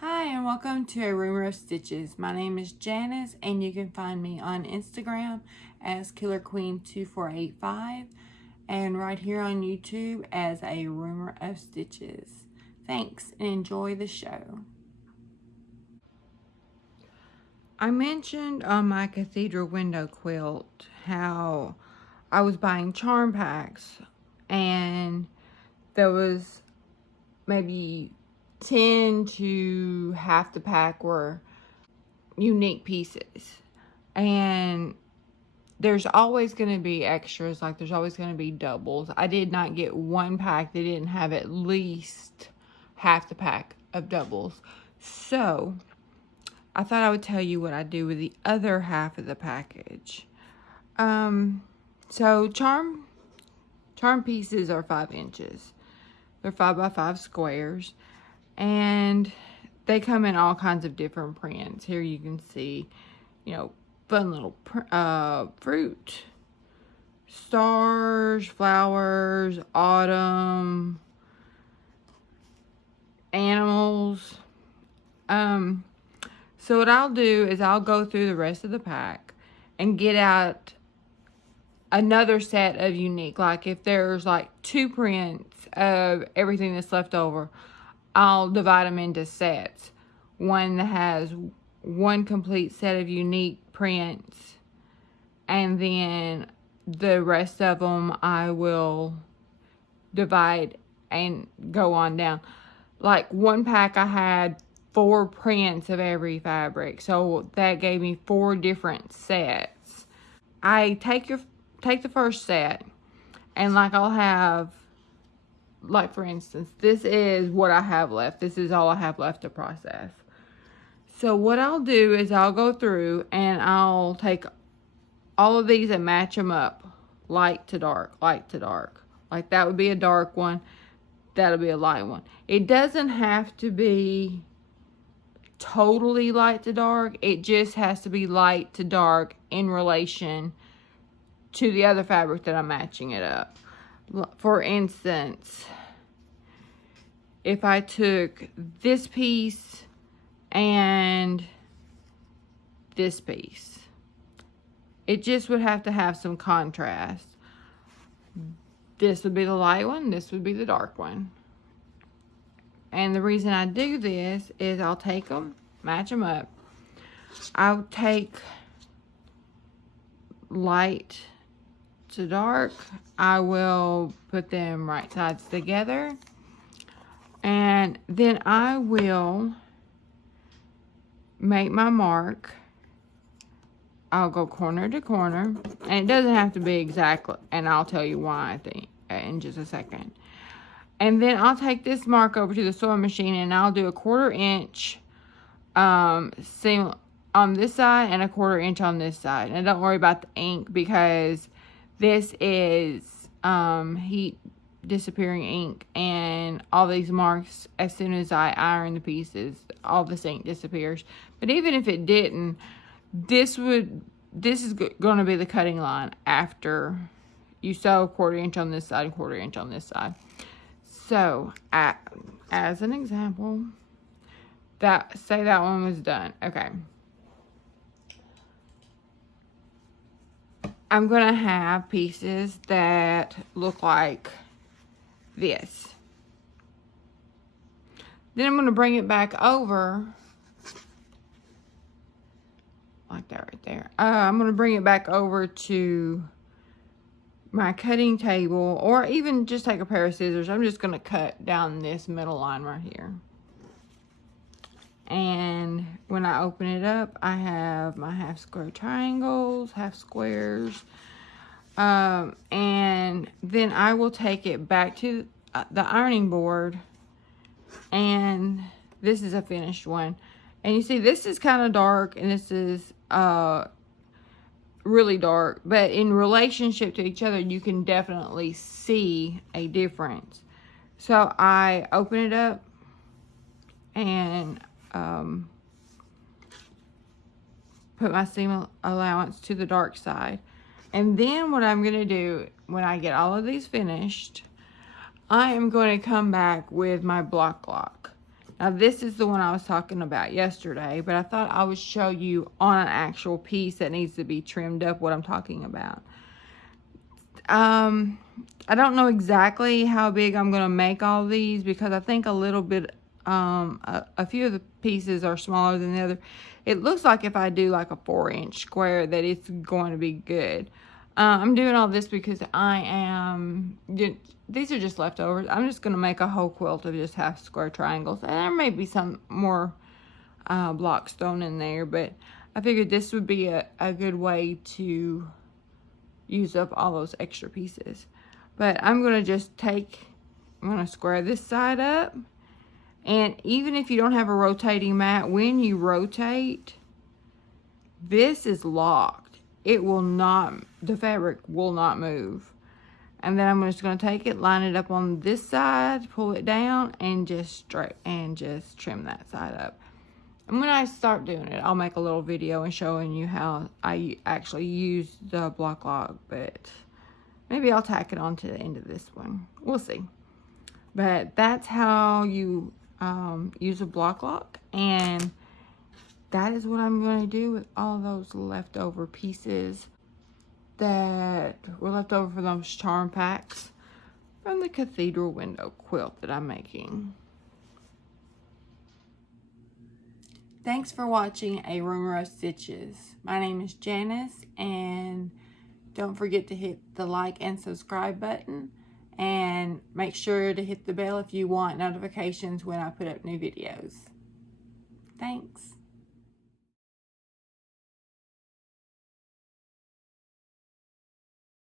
Hi and welcome to A Rumor of Stitches. My name is Janice and you can find me on Instagram as KillerQueen2485 and right here on YouTube as A Rumor of Stitches. Thanks and enjoy the show. I mentioned on my Cathedral Window Quilt how I was buying charm packs and there was maybe 10 to half the pack were unique pieces, and there's always going to be extras, like there's always going to be doubles. I did not get one pack that didn't have at least half the pack of doubles, so I thought I would tell you what I do with the other half of the package. So charm pieces are 5 inches. They're 5 by 5 squares, and they come in all kinds of different prints. Here you can see, fun little fruit, stars, flowers, autumn, animals. So what I'll do is I'll go through the rest of the pack and get out another set of unique. Like if there's like 2 prints of everything that's left over, I'll divide them into sets. One that has one complete set of unique prints, and then the rest of them I will divide and go on down. Like one pack I had 4 prints of every fabric, so that gave me 4 different sets. I take the first set, and like I'll have, like for instance, this is what I have left. This is all I have left to process. So what I'll do is I'll go through and I'll take all of these and match them up, light to dark, light to dark. Like that would be a dark one, that'll be a light one. It doesn't have to be totally light to dark. It just has to be light to dark in relation to the other fabric that I'm matching it up. For instance, if I took this piece and this piece, it just would have to have some contrast. This would be the light one, this would be the dark one. And the reason I do this is I'll take them, match them up. I'll take light to dark. I will put them right sides together, and then I will make my mark. I'll go corner to corner, and it doesn't have to be exactly, and I'll tell you why I think in just a second. And then I'll take this mark over to the sewing machine and I'll do a 1/4 inch seam on this side and a 1/4 inch on this side. And don't worry about the ink, because this is heat disappearing ink, and all these marks, as soon as I iron the pieces, all this ink disappears. But even if it didn't, this is going to be the cutting line after you sew 1/4 inch on this side, 1/4 inch on this side. So, as an example, say that one was done. Okay. I'm going to have pieces that look like this. Then I'm going to bring it back over, like that right there. I'm going to bring it back over to my cutting table, or even just take a pair of scissors. I'm just going to cut down this middle line right here. And when I open it up, I have my half square triangles, half squares, and then I will take it back to the ironing board, and this is a finished one. And you see, this is kind of dark, and this is really dark, but in relationship to each other, you can definitely see a difference. So I open it up and put my seam allowance to the dark side. And then what I'm going to do when I get all of these finished, I am going to come back with my block lock. Now this is the one I was talking about yesterday, but I thought I would show you on an actual piece that needs to be trimmed up what I'm talking about. I don't know exactly how big I'm going to make all these, because I think a little bit, a few of the pieces are smaller than the other. It looks like if I do like a 4-inch square that it's going to be good. I'm doing all this because these are just leftovers. I'm just going to make a whole quilt of just half square triangles. And there may be some more blocks thrown in there, but I figured this would be a good way to use up all those extra pieces. But I'm going to I'm going to square this side up. And even if you don't have a rotating mat, when you rotate, this is locked. It will not, the fabric will not move. And then I'm just going to take it, line it up on this side, pull it down, and just trim that side up. And when I start doing it, I'll make a little video and showing you how I actually use the block lock, but maybe I'll tack it on to the end of this one. We'll see. But that's how you use a block lock, and that is what I'm going to do with all those leftover pieces that were left over from those charm packs from the Cathedral Window Quilt that I'm making. Thanks for watching A Rumor of Stitches. My name is Janice, and don't forget to hit the like and subscribe button, and make sure to hit the bell if you want notifications when I put up new videos. Thanks.